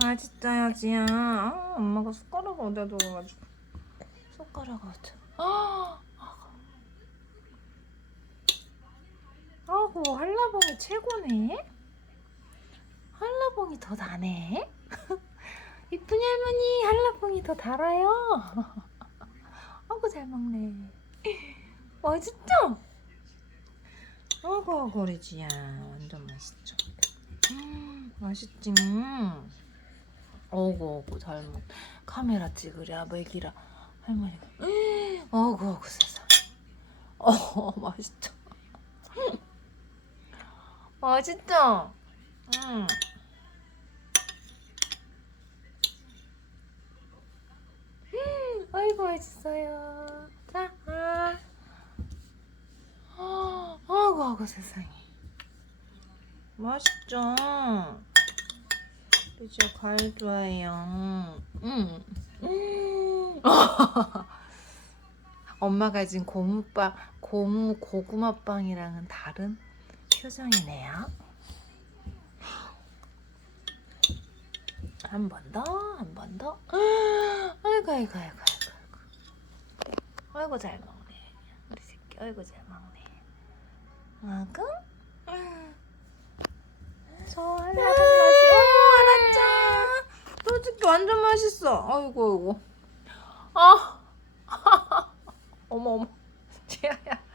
맛있어요, 지야. 아, 엄마가 숟가락을 어디다 둬가지고. 숟가락 어디? 아, 아고 한라봉이 최고네. 한라봉이 더 나네. 이쁜이 할머니 한라봉이 더 달아요. 아고 잘 먹네. 맛있죠? 아고 아고 우리 지야 완전 맛있죠. 음, 맛있지. 어구 어구 잘 먹. 카메라 찍으랴 먹이라 할머니가. 어구 어구 세상. 어 맛있죠. 맛있죠. 음. 아이고 맛있어요. 자. 아. 아, 아이고 아이고 세상에. 맛있죠. 이제 과일 좋아해요. 음. 음. 엄마가 지금 고무빵, 고무 고구마빵이랑은 다른 표정이네요. 한 번 더, 한 번 더. 아이고, 아이고, 아이고, 아이고, 아이고. 아이고, 잘 먹네. 우리 새끼, 아이고, 잘 먹네. 아구? 음. 저 한라봉 맛이, 오, 알았죠? 솔직히 완전 맛있어. 아이고, 아이고. 아, 어머, 어머. 지아야.